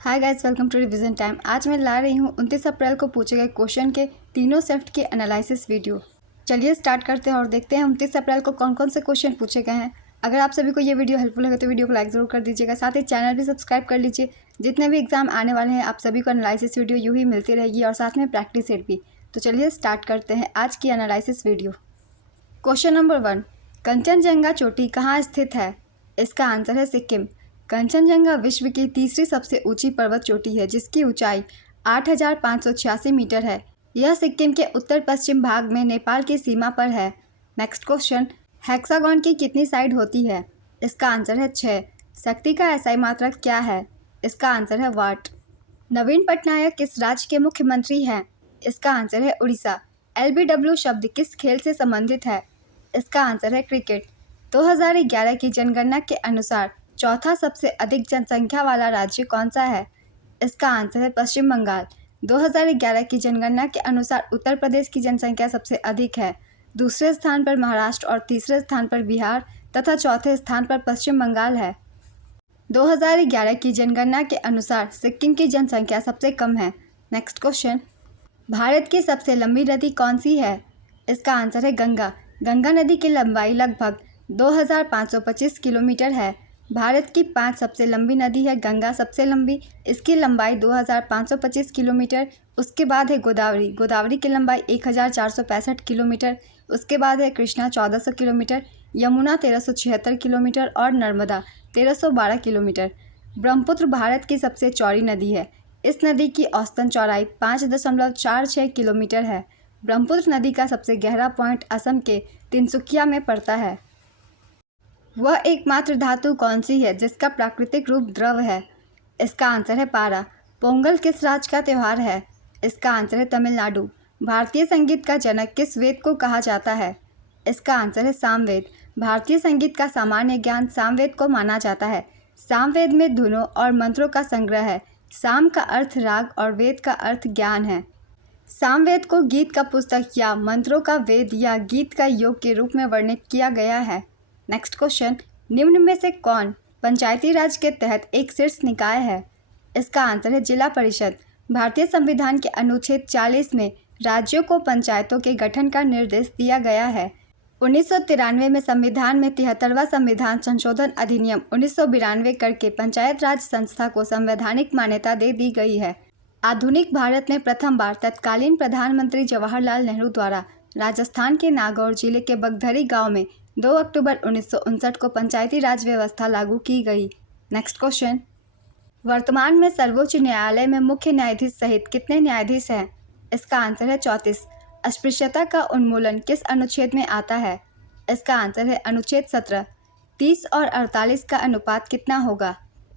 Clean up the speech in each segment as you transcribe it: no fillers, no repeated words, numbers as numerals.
Hi guys, welcome to revision time. आज मैं ला रही हूँ 29 अप्रैल को पूछे गए क्वेश्चन के तीनों शिफ्ट के एनालिसिस वीडियो। चलिए स्टार्ट करते हैं और देखते हैं 29 अप्रैल को कौन कौन से क्वेश्चन पूछे गए हैं। अगर आप सभी को ये वीडियो हेल्पफुल लगे तो वीडियो को लाइक ज़रूर कर दीजिएगा, साथ ही चैनल भी सब्सक्राइब कर लीजिए। जितने भी एग्जाम आने वाले हैं आप सभी को एनालिसिस वीडियो यूँ ही मिलती रहेगी और साथ में प्रैक्टिस सेट भी। तो चलिए स्टार्ट करते हैं आज की analysis video. Question number 1, Kanchenjunga चोटी कहाँ स्थित है? इसका आंसर है सिक्किम। कंचनजंगा विश्व की तीसरी सबसे ऊंची पर्वत चोटी है जिसकी ऊंचाई 8,586 मीटर है। यह सिक्किम के उत्तर पश्चिम भाग में नेपाल की सीमा पर है। नेक्स्ट क्वेश्चन, हेक्सागन की कितनी साइड होती है? इसका आंसर है 6। शक्ति का एसआई मात्रक क्या है? इसका आंसर है वाट। नवीन पटनायक किस राज्य के मुख्यमंत्री हैं? इसका आंसर है उड़ीसा। LBW शब्द किस खेल से संबंधित है? इसका आंसर है क्रिकेट। 2011 की जनगणना के अनुसार चौथा सबसे अधिक जनसंख्या वाला राज्य कौन सा है? इसका आंसर है पश्चिम बंगाल। 2011 की जनगणना के अनुसार उत्तर प्रदेश की जनसंख्या सबसे अधिक है। दूसरे स्थान पर महाराष्ट्र और तीसरे स्थान पर बिहार तथा चौथे स्थान पर पश्चिम बंगाल है। 2011 की जनगणना के अनुसार सिक्किम की जनसंख्या सबसे कम है। नेक्स्ट क्वेश्चन, भारत की सबसे लंबी नदी कौन सी है? इसका आंसर है गंगा। गंगा नदी की लंबाई लगभग 2,525 किलोमीटर है। भारत की 5 सबसे लंबी नदी है गंगा सबसे लंबी, इसकी लंबाई 2,525 किलोमीटर। उसके बाद है गोदावरी। गोदावरी की लंबाई 1,465 किलोमीटर। उसके बाद है कृष्णा 1,400 किलोमीटर, यमुना 1,376 किलोमीटर और नर्मदा 1,312 किलोमीटर। ब्रह्मपुत्र भारत की सबसे चौड़ी नदी है। इस नदी की औसतन चौड़ाई 5.46 किलोमीटर है। ब्रह्मपुत्र नदी का सबसे गहरा पॉइंट असम के तिनसुकिया में पड़ता है। वह एकमात्र धातु कौन सी है जिसका प्राकृतिक रूप द्रव है? इसका आंसर है पारा। पोंगल किस राज्य का त्यौहार है? इसका आंसर है तमिलनाडु। भारतीय संगीत का जनक किस वेद को कहा जाता है? इसका आंसर है सामवेद। भारतीय संगीत का सामान्य ज्ञान सामवेद को माना जाता है। सामवेद में धुनों और मंत्रों का संग्रह है। साम का अर्थ राग और वेद का अर्थ ज्ञान है। सामवेद को गीत का पुस्तक या मंत्रों का वेद या गीत का योग के रूप में वर्णित किया गया है। नेक्स्ट क्वेश्चन, निम्न में से कौन पंचायती राज के तहत एक शीर्ष निकाय है? इसका आंसर है जिला परिषद। भारतीय संविधान के अनुच्छेद 40 में राज्यों को पंचायतों के गठन का निर्देश दिया गया है। 1993 में संविधान में 73वां संविधान संशोधन अधिनियम 1992 करके पंचायत राज संस्था को संवैधानिक मान्यता दे दी गई है। आधुनिक भारत में प्रथम बार तत्कालीन प्रधानमंत्री जवाहरलाल नेहरू द्वारा राजस्थान के नागौर जिले के बगधरी गांव में 2 अक्टूबर 1959 को पंचायती राज व्यवस्था लागू की गई। नेक्स्ट क्वेश्चन, वर्तमान में सर्वोच्च न्यायालय में मुख्य न्यायाधीश सहित कितने न्यायाधीश हैं? इसका आंसर है 34। अस्पृश्यता का उन्मूलन किस अनुच्छेद में आता है? इसका आंसर है अनुच्छेद 17। 30 और 48 का अनुपात कितना होगा?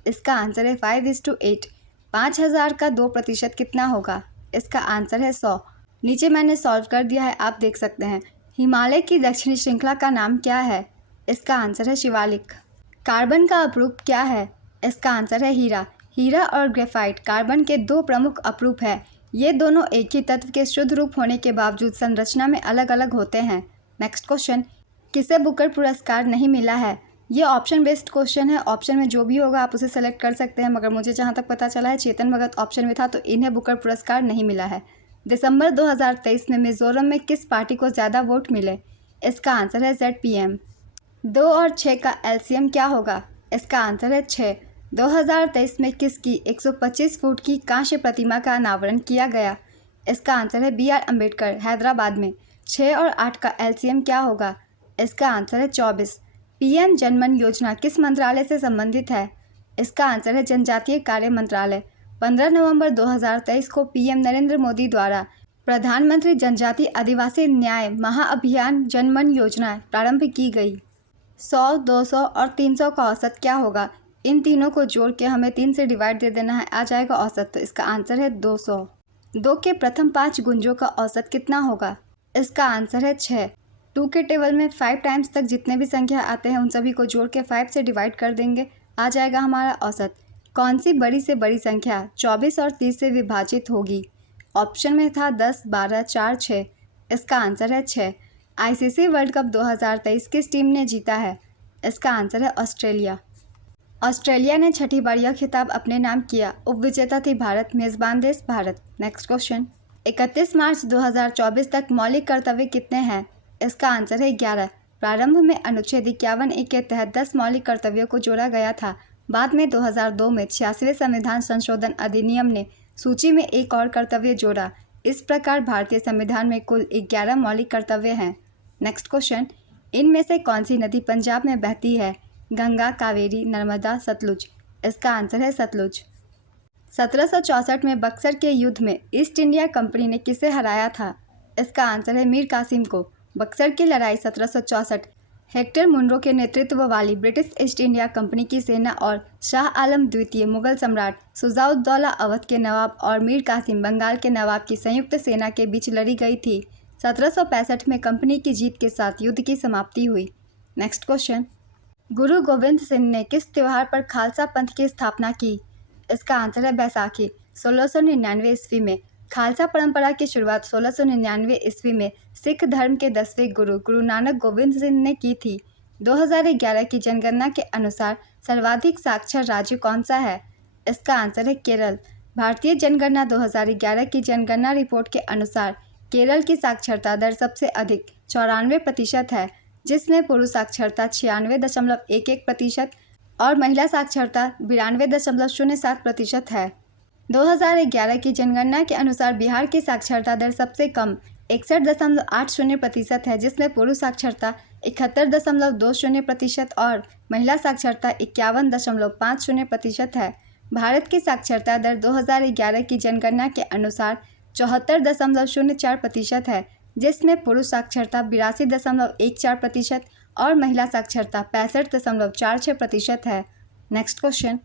इसका आंसर है 5:8। 5,000 का 2% कितना होगा? इसका आंसर है 100। नीचे मैंने सॉल्व कर दिया है, आप देख सकते हैं। हिमालय की दक्षिणी श्रृंखला का नाम क्या है? इसका आंसर है शिवालिक। कार्बन का अपरूप क्या है? इसका आंसर है हीरा। हीरा और ग्रेफाइट कार्बन के 2 प्रमुख अपरूप हैं। ये दोनों एक ही तत्व के शुद्ध रूप होने के बावजूद संरचना में अलग अलग होते हैं। नेक्स्ट क्वेश्चन, किसे बुकर पुरस्कार नहीं मिला है? ये ऑप्शन बेस्ड क्वेश्चन है। ऑप्शन में जो भी होगा आप उसे सेलेक्ट कर सकते हैं, मगर मुझे जहाँ तक पता चला है चेतन भगत ऑप्शन में था, तो इन्हें बुकर पुरस्कार नहीं मिला है। दिसंबर 2023 में मिजोरम में किस पार्टी को ज़्यादा वोट मिले? इसका आंसर है ZPM। 2 और 6 का एलसीएम क्या होगा? इसका आंसर है 6। 2023 में किसकी 125 फुट की कांस्य प्रतिमा का अनावरण किया गया? इसका आंसर है BR अम्बेडकर, हैदराबाद में। 6 और 8 का एलसीएम क्या होगा? इसका आंसर है 24। PM जनमन योजना किस मंत्रालय से संबंधित है? इसका आंसर है जनजातीय कार्य मंत्रालय। 15 नवंबर 2023 को PM नरेंद्र मोदी द्वारा प्रधानमंत्री जनजातीय आदिवासी न्याय महाअभियान जनमन योजना प्रारंभ की गई। 100, 200 और 300 का औसत क्या होगा? इन तीनों को जोड़ के हमें 3 से डिवाइड दे देना है, आ जाएगा औसत। तो इसका आंसर है 200। 2 के प्रथम 5 गुंजों का औसत कितना होगा? इसका आंसर है 6। 2 के टेबल में 5 टाइम्स तक जितने भी संख्या आते हैं उन सभी को जोड़ के 5 से डिवाइड कर देंगे, आ जाएगा हमारा औसत। कौन सी बड़ी से बड़ी संख्या 24 और 30 से विभाजित होगी? ऑप्शन में था 10, 12, 4, 6। इसका आंसर है 6। ICC वर्ल्ड कप 2023 किस टीम ने जीता है? इसका आंसर है ऑस्ट्रेलिया। ऑस्ट्रेलिया ने 6ठी बार यह खिताब अपने नाम किया। उपविजेता थी भारत, मेजबान देश भारत। नेक्स्ट क्वेश्चन, 31 मार्च 2024 तक मौलिक कर्तव्य कितने हैं? इसका आंसर है 11। प्रारंभ में अनुच्छेद 51(1) के तहत 10 मौलिक कर्तव्यों को जोड़ा गया था। बाद में 2002 में 86वें संविधान संशोधन अधिनियम ने सूची में एक और कर्तव्य जोड़ा। इस प्रकार भारतीय संविधान में कुल 11 मौलिक कर्तव्य हैं। नेक्स्ट क्वेश्चन, इनमें से कौन सी नदी पंजाब में बहती है? गंगा, कावेरी, नर्मदा, सतलुज। इसका आंसर है सतलुज। 1764 में बक्सर के युद्ध में ईस्ट इंडिया कंपनी ने किसे हराया था? इसका आंसर है मीर कासिम को। बक्सर की लड़ाई 1764 हेक्टर मुनरो के नेतृत्व वाली ब्रिटिश ईस्ट इंडिया कंपनी की सेना और शाह आलम द्वितीय मुगल सम्राट शुजाउद्दौला अवध के नवाब और मीर कासिम बंगाल के नवाब की संयुक्त सेना के बीच लड़ी गई थी। 1765 में कंपनी की जीत के साथ युद्ध की समाप्ति हुई। नेक्स्ट क्वेश्चन, गुरु गोविंद सिंह ने किस त्योहार पर खालसा पंथ की स्थापना की? इसका आंसर है बैसाखी। 1699 ईस्वी में खालसा परंपरा की शुरुआत 1699 ईस्वी में सिख धर्म के 10वें गुरु गुरु नानक गोविंद सिंह ने की थी। 2011 की जनगणना के अनुसार सर्वाधिक साक्षर राज्य कौन सा है? इसका आंसर है केरल। भारतीय जनगणना 2011 की जनगणना रिपोर्ट के अनुसार केरल की साक्षरता दर सबसे अधिक 94% है, जिसमें पुरुष साक्षरता 96.11% और महिला साक्षरता 92.07% है। 2011 की जनगणना के अनुसार बिहार की साक्षरता दर सबसे कम 61.80% है, जिसमें पुरुष साक्षरता 71.20% और महिला साक्षरता 51.50% है। भारत की साक्षरता दर 2011 की जनगणना के अनुसार 74.04% है, जिसमें पुरुष साक्षरता 82.14% और महिला साक्षरता 65.46% है। नेक्स्ट क्वेश्चन,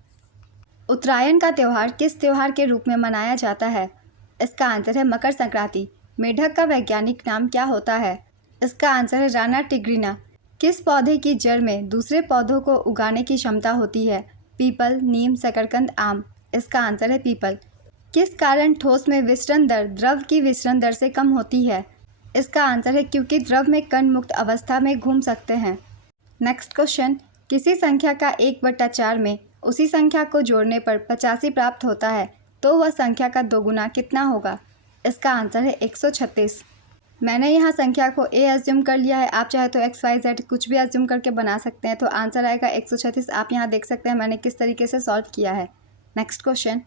उत्तरायण का त्यौहार किस त्यौहार के रूप में मनाया जाता है? इसका आंसर है मकर संक्रांति। मेढक का वैज्ञानिक नाम क्या होता है? इसका आंसर है राना टिग्रिना। किस पौधे की जड़ में दूसरे पौधों को उगाने की क्षमता होती है? पीपल, नीम, शकरकंद, आम। इसका आंसर है पीपल। किस कारण ठोस में विसरण दर द्रव की विसरण दर से कम होती है? इसका आंसर है क्योंकि द्रव में कण मुक्त अवस्था में घूम सकते हैं। नेक्स्ट क्वेश्चन, किसी संख्या का 1/4 में उसी संख्या को जोड़ने पर 85 प्राप्त होता है, तो वह संख्या का दोगुना कितना होगा? इसका आंसर है 136। मैंने यहाँ संख्या को a एज्यूम कर लिया है। आप चाहे तो x, y, z कुछ भी एज्यूम करके बना सकते हैं, तो आंसर आएगा 136। आप यहाँ देख सकते हैं मैंने किस तरीके से सॉल्व किया है। नेक्स्ट क्वेश्चन,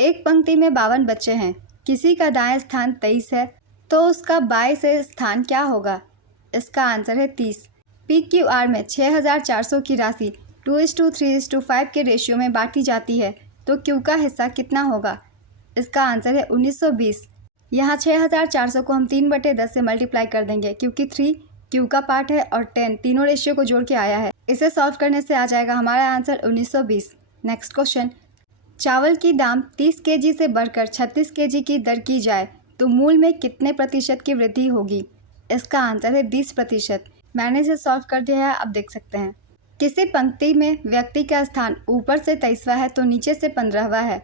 एक पंक्ति में 52 बच्चे हैं, किसी का दाएं स्थान 23 है, तो उसका बाएं से स्थान क्या होगा? इसका आंसर है 30। PQR में 6400 की राशि 2:3:5 के रेशियो में बांटी जाती है, तो Q का हिस्सा कितना होगा? इसका आंसर है 1920। यहाँ 6400 को हम 3/10 से मल्टीप्लाई कर देंगे, क्योंकि 3 Q का पार्ट है और 10 तीनों रेशियो को जोड़ के आया है। इसे सॉल्व करने से आ जाएगा हमारा आंसर 1920। नेक्स्ट क्वेश्चन, चावल की दाम 30 kg से बढ़कर 36 kg की दर की जाए तो मूल में कितने प्रतिशत की वृद्धि होगी? इसका आंसर है 20%। मैंने इसे सॉल्व कर दिया है, आप देख सकते हैं। किसी पंक्ति में व्यक्ति का स्थान ऊपर से 23वां है तो नीचे से 15वां है,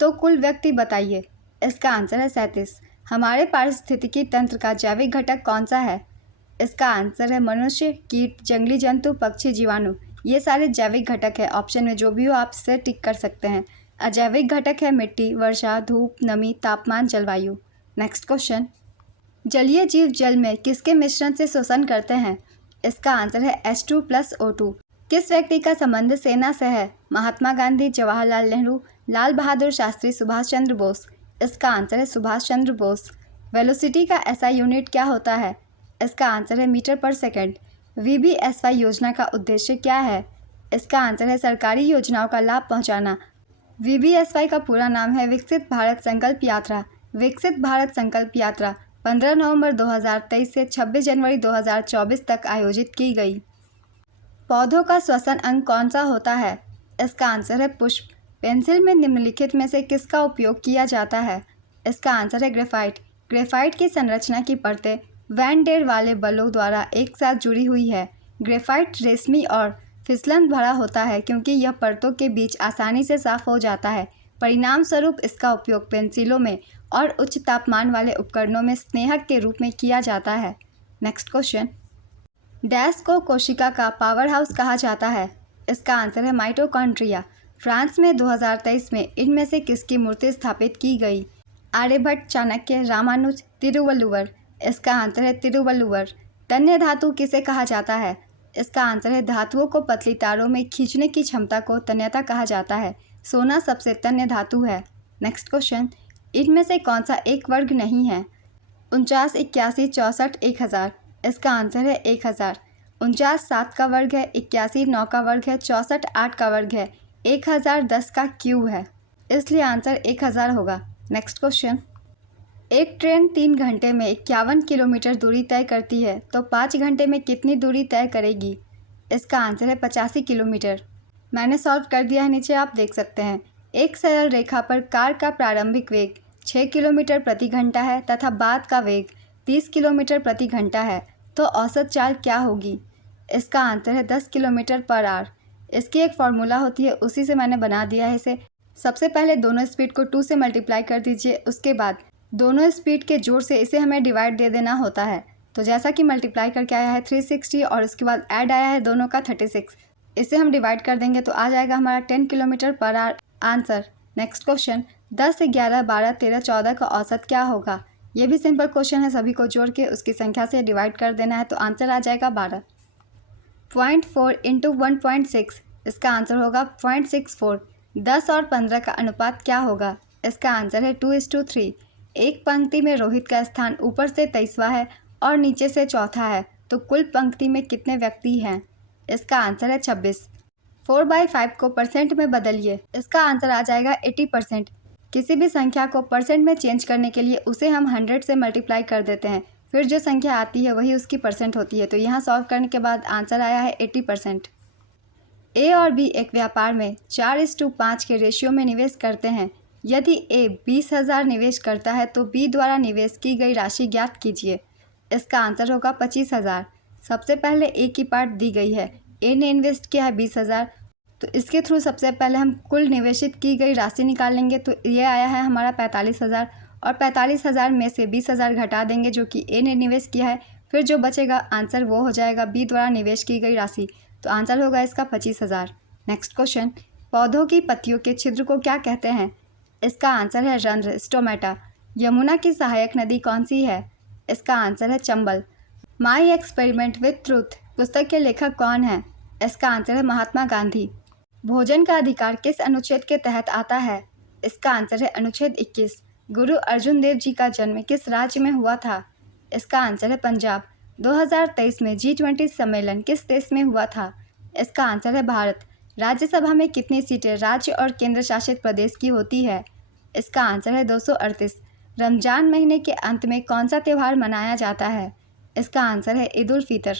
तो कुल व्यक्ति बताइए। इसका आंसर है 37। हमारे पारिस्थितिकी तंत्र का जैविक घटक कौन सा है? इसका आंसर है मनुष्य, कीट, जंगली जंतु, पक्षी, जीवाणु। ये सारे जैविक घटक है। ऑप्शन में जो भी हो आप इसे टिक कर सकते हैं। अजैविक घटक है मिट्टी, वर्षा, धूप, नमी, तापमान, जलवायु। नेक्स्ट क्वेश्चन, जलीय जीव जल में किसके मिश्रण से श्वसन करते हैं? इसका आंसर है H2+O2। किस व्यक्ति का संबंध सेना से है? महात्मा गांधी, जवाहरलाल नेहरू, लाल बहादुर शास्त्री, सुभाष चंद्र बोस। इसका आंसर है सुभाष चंद्र बोस। वेलोसिटी का SI यूनिट क्या होता है? इसका आंसर है मीटर पर सेकंड। VBSY योजना का उद्देश्य क्या है? इसका आंसर है सरकारी योजनाओं का लाभ पहुंचाना। VBSY का पूरा नाम है विकसित भारत संकल्प यात्रा। विकसित भारत संकल्प यात्रा 15 नवंबर 2023 से 26 जनवरी 2024 तक आयोजित की गई। पौधों का श्वसन अंग कौन सा होता है? इसका आंसर है पुष्प। पेंसिल में निम्नलिखित में से किसका उपयोग किया जाता है? इसका आंसर है ग्रेफाइट। ग्रेफाइट की संरचना की परतें वैन डेर वाले बलों द्वारा एक साथ जुड़ी हुई है। ग्रेफाइट रेशमी और फिसलन भरा होता है क्योंकि यह परतों के बीच आसानी से साफ हो जाता है। परिणाम स्वरूप इसका उपयोग पेंसिलों में और उच्च तापमान वाले उपकरणों में स्नेहक के रूप में किया जाता है। नेक्स्ट क्वेश्चन, डैश को कोशिका का पावर हाउस कहा जाता है? इसका आंसर है माइटोकॉन्ड्रिया। फ्रांस में 2023 में इनमें से किसकी मूर्ति स्थापित की गई? आर्यभट्ट, चाणक्य, रामानुज, तिरुवल्लुवर। इसका आंसर है तिरुवल्लुवर। तन्य धातु किसे कहा जाता है? इसका आंसर है धातुओं को पतली तारों में खींचने की क्षमता को तन्यता कहा जाता है। सोना सबसे तन्य धातु है। नेक्स्ट क्वेश्चन, इनमें से कौन सा एक वर्ग नहीं है? 49, 81, 64, 1000। इसका आंसर है 1000। 49 7 का वर्ग है, 81 9 का वर्ग है, 64 8 का वर्ग है, 1000 10 का क्यूब है, इसलिए आंसर 1000 होगा। नेक्स्ट क्वेश्चन, एक ट्रेन 3 घंटे में 51 किलोमीटर दूरी तय करती है तो 5 घंटे में कितनी दूरी तय करेगी? इसका आंसर है 85 किलोमीटर। मैंने सॉल्व कर दिया है, नीचे आप देख सकते हैं। एक सरल रेखा पर कार का प्रारंभिक वेग 6 किलोमीटर प्रति घंटा है तथा बाद का वेग 30 किलोमीटर प्रति घंटा है, तो औसत चाल क्या होगी? इसका आंसर है 10 किलोमीटर पर आवर। इसकी एक फार्मूला होती है, उसी से मैंने बना दिया है इसे। सबसे पहले दोनों स्पीड को 2 से मल्टीप्लाई कर दीजिए, उसके बाद दोनों स्पीड के जोड़ से इसे हमें डिवाइड दे देना होता है। तो जैसा कि मल्टीप्लाई करके आया है 360 और उसके बाद ऐड आया है दोनों का 36, इसे हम डिवाइड कर देंगे तो आ जाएगा हमारा 10 kilometre per hour answer. Next question, 10, 11, 12, 13, 14 का औसत क्या होगा? ये भी सिंपल क्वेश्चन है, सभी को जोड़ के उसकी संख्या से डिवाइड कर देना है तो आंसर आ जाएगा 12। 0.4 इंटू 1.6, इसका आंसर होगा 0.64। 10 और 15 का अनुपात क्या होगा? इसका आंसर है 2:3। एक पंक्ति में रोहित का स्थान ऊपर से 23वां है और नीचे से चौथा है, तो कुल पंक्ति में कितने व्यक्ति हैं? इसका आंसर है 26। 4/5 को परसेंट में बदलिए, इसका आंसर आ जाएगा 80%। किसी भी संख्या को परसेंट में चेंज करने के लिए उसे हम 100 से मल्टीप्लाई कर देते हैं, फिर जो संख्या आती है वही उसकी परसेंट होती है। तो यहाँ सॉल्व करने के बाद आंसर आया है 80%। ए और बी एक व्यापार में 4:5 के रेशियो में निवेश करते हैं। यदि ए 20,000 निवेश करता है तो बी द्वारा निवेश की गई राशि ज्ञात कीजिए। इसका आंसर होगा 25,000। सबसे पहले ए की पार्ट दी गई है, ए ने इन्वेस्ट किया है 20,000, तो इसके थ्रू सबसे पहले हम कुल निवेशित की गई राशि निकाल लेंगे। तो ये आया है हमारा 45,000 और 45,000 में से 20,000 घटा देंगे जो कि ए ने निवेश किया है, फिर जो बचेगा आंसर वो हो जाएगा बी द्वारा निवेश की गई राशि, तो आंसर होगा इसका 25,000। नेक्स्ट क्वेश्चन, पौधों की पत्तियों के छिद्र को क्या कहते हैं? इसका आंसर है रंध्र, स्टोमेटा। यमुना की सहायक नदी कौन सी है? इसका आंसर है Chambal. My experiment with truth पुस्तक के लेखक कौन है? इसका आंसर है महात्मा गांधी। भोजन का अधिकार किस अनुच्छेद के तहत आता है? इसका आंसर है अनुच्छेद 21। गुरु अर्जुन देव जी का जन्म किस राज्य में हुआ था? इसका आंसर है पंजाब। 2023 में G20 सम्मेलन किस देश में हुआ था? इसका आंसर है भारत। राज्यसभा में कितनी सीटें राज्य और केंद्र शासित प्रदेश की होती है? इसका आंसर है 238। रमजान महीने के अंत में कौन सा त्यौहार मनाया जाता है? इसका आंसर है ईद उल फितर।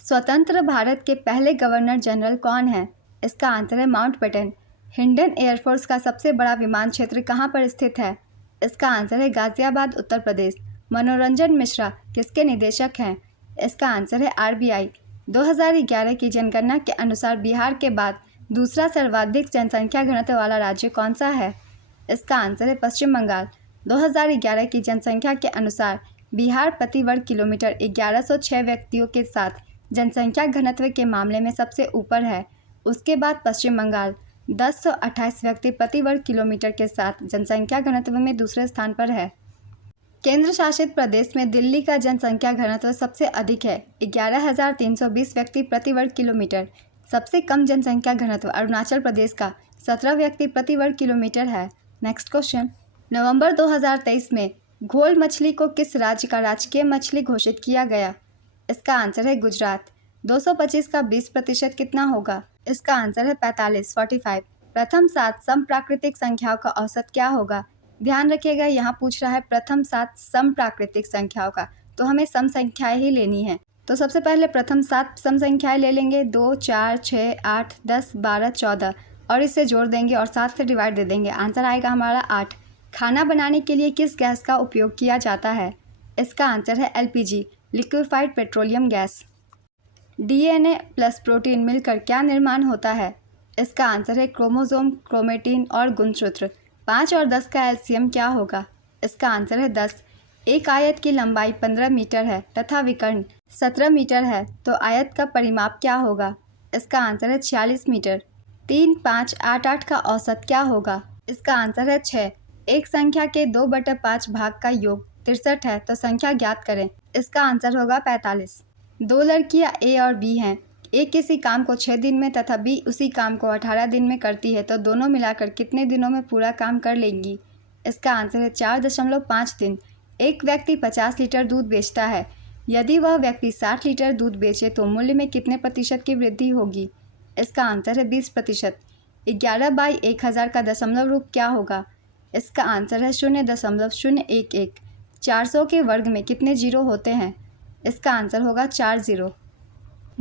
स्वतंत्र भारत के पहले गवर्नर जनरल कौन है? इसका आंसर है माउंटबेटन। हिंडन एयरफोर्स का सबसे बड़ा विमान क्षेत्र कहाँ पर स्थित है? इसका आंसर है गाजियाबाद, उत्तर प्रदेश। मनोरंजन मिश्रा किसके निदेशक हैं? इसका आंसर है RBI। 2011 की जनगणना के अनुसार बिहार के बाद दूसरा सर्वाधिक जनसंख्या घनत्व वाला राज्य कौन सा है? इसका आंसर है पश्चिम बंगाल। 2011 की जनसंख्या के अनुसार बिहार प्रति वर्ग किलोमीटर 1106 व्यक्तियों के साथ जनसंख्या घनत्व के मामले में सबसे ऊपर है। उसके बाद पश्चिम बंगाल 1028 व्यक्ति प्रति वर्ग किलोमीटर के साथ जनसंख्या घनत्व में दूसरे स्थान पर है। केंद्र शासित प्रदेश में दिल्ली का जनसंख्या घनत्व सबसे अधिक है, 11,320 व्यक्ति प्रति वर्ग किलोमीटर। सबसे कम जनसंख्या घनत्व अरुणाचल प्रदेश का 17 व्यक्ति प्रति वर्ग किलोमीटर है। नेक्स्ट क्वेश्चन, नवंबर 2023 में घोल मछली को किस राज्य का राजकीय मछली घोषित किया गया? इसका आंसर है गुजरात। 225 का 20% कितना होगा? इसका आंसर है 45। प्रथम 7 सम प्राकृतिक संख्याओं का औसत क्या होगा? ध्यान रखिएगा, यहाँ पूछ रहा है प्रथम 7 सम प्राकृतिक संख्याओं का, तो हमें सम संख्याएं ही लेनी है। तो सबसे पहले प्रथम 7 सम संख्याएं ले लेंगे, 2, 4, 6, 8, 10, 12, 14 और इसे जोड़ देंगे और 7 से डिवाइड दे देंगे। आंसर आएगा हमारा 8। खाना बनाने के लिए किस गैस का उपयोग किया जाता है? इसका आंसर है LPG, liquefied petroleum gas. DNA plus protein मिलकर क्या निर्माण होता है? इसका आंसर है क्रोमोसोम, क्रोमेटिन और गुणसूत्र। 5 और 10 का एलसीएम क्या होगा? इसका आंसर है 10। एक आयत की लंबाई 15 मीटर है तथा विकर्ण 17 मीटर है, तो आयत का परिमाप क्या होगा? इसका आंसर है 46 मीटर। 3, 5, 8, 8 का औसत क्या होगा? इसका आंसर है 6। एक संख्या के 2/5 भाग का योग 63 है, तो संख्या ज्ञात करें। इसका आंसर होगा 45। दो लड़कियां ए और बी हैं। ए किसी काम को 6 दिन में तथा बी उसी काम को 18 दिन में करती है, तो दोनों मिलाकर कितने दिनों में पूरा काम कर लेंगी? इसका आंसर है 4.5 दिन। एक व्यक्ति 50 लीटर दूध बेचता है। यदि वह व्यक्ति 60 लीटर दूध बेचे तो मूल्य में कितने प्रतिशत की वृद्धि होगी? इसका आंसर है 20%। 11/1000 का दशमलव रूप क्या होगा? इसका आंसर है 0.011। 400 के वर्ग में कितने जीरो होते हैं? इसका आंसर होगा 4 जीरो।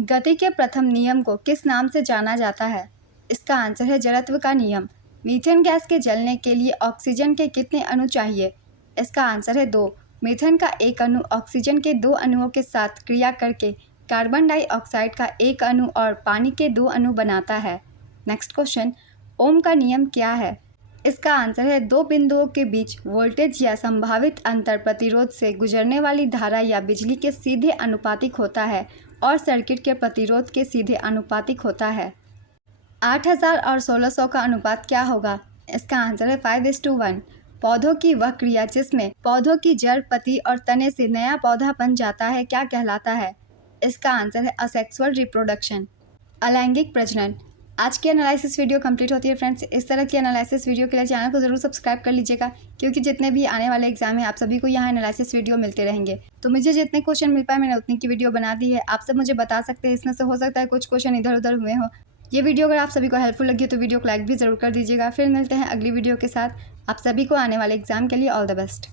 गति के प्रथम नियम को किस नाम से जाना जाता है? इसका आंसर है जड़त्व का नियम। मीथेन गैस के जलने के लिए ऑक्सीजन के कितने अणु चाहिए? इसका आंसर है 2। मीथेन का एक अणु ऑक्सीजन के 2 अणुओं के साथ क्रिया करके कार्बन डाइऑक्साइड का एक अणु और पानी के 2 अणु बनाता है। नेक्स्ट क्वेश्चन, ओम का नियम क्या है? इसका आंसर है 2 बिंदुओं के बीच वोल्टेज या संभावित अंतर प्रतिरोध से गुजरने वाली धारा या बिजली के सीधे अनुपातिक होता है और सर्किट के प्रतिरोध के सीधे अनुपातिक होता है। 8000 और 1600 का अनुपात क्या होगा? इसका आंसर है 5:1। पौधों की वह क्रिया जिसमें पौधों की जड़, पत्ती और तने से नया पौधा बन जाता है क्या कहलाता है? इसका आंसर है असेक्सुअल रिप्रोडक्शन, अलैंगिक प्रजनन। आज की एनालिसिस वीडियो कंप्लीट होती है फ्रेंड्स। इस तरह की एनालिसिस वीडियो के लिए चैनल को ज़रूर सब्सक्राइब कर लीजिएगा, क्योंकि जितने भी आने वाले एग्जाम हैं आप सभी को यहाँ एनालिसिस वीडियो मिलते रहेंगे। तो मुझे जितने क्वेश्चन मिल पाए मैंने उतनी की वीडियो बना दी है। आप सब मुझे बता सकते हैं, इसमें से हो सकता है कुछ क्वेश्चन इधर उधर हुए हों। ये वीडियो अगर आप सभी को हेल्पफुल लगी तो वीडियो को लाइक भी ज़रूर कर दीजिएगा। फिर मिलते हैं अगली वीडियो के साथ। आप सभी को आने वाले एग्जाम के लिए ऑल द बेस्ट।